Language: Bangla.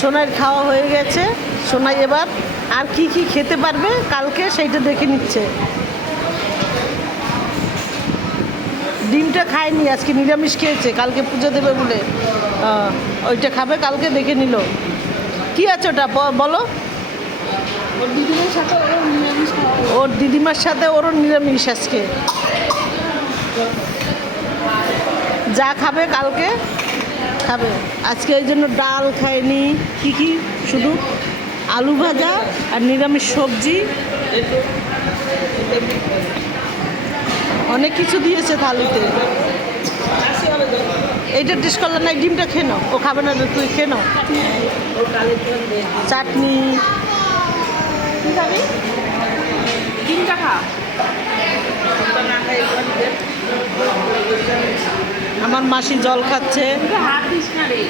সোনাইয়ের খাওয়া হয়ে গেছে। সোনাই এবার আর কি কি খেতে পারবে কালকে সেইটা দেখে নিচ্ছে। ডিমটা খায়নি, আজকে নিরামিষ খেয়েছে, কালকে পুজো দেবে বলে ওইটা খাবে কালকে, দেখে নিল। কি আছে ওটা বলো? ওর দিদিমার সাথে ওরও নিরামিষ খাওয়া হলো। ওর দিদিমার সাথে ওরও নিরামিষ আজকে। যা খাবে কালকে খাবে, আজকে এই জন্য ডাল খায়নি। কি শুধু আলু ভাজা আর নিরামিষ সবজি, অনেক কিছু দিয়েছে থালিতে। এইটা টেস্ট করলে না, ডিমটা খেয়ে নাও। ও খাবে না, তুই খেয়ে নাও। চাটনি কি খাবি? ডিমটা খা। আমার মাসি জল খাচ্ছে। হাত দিস না রে।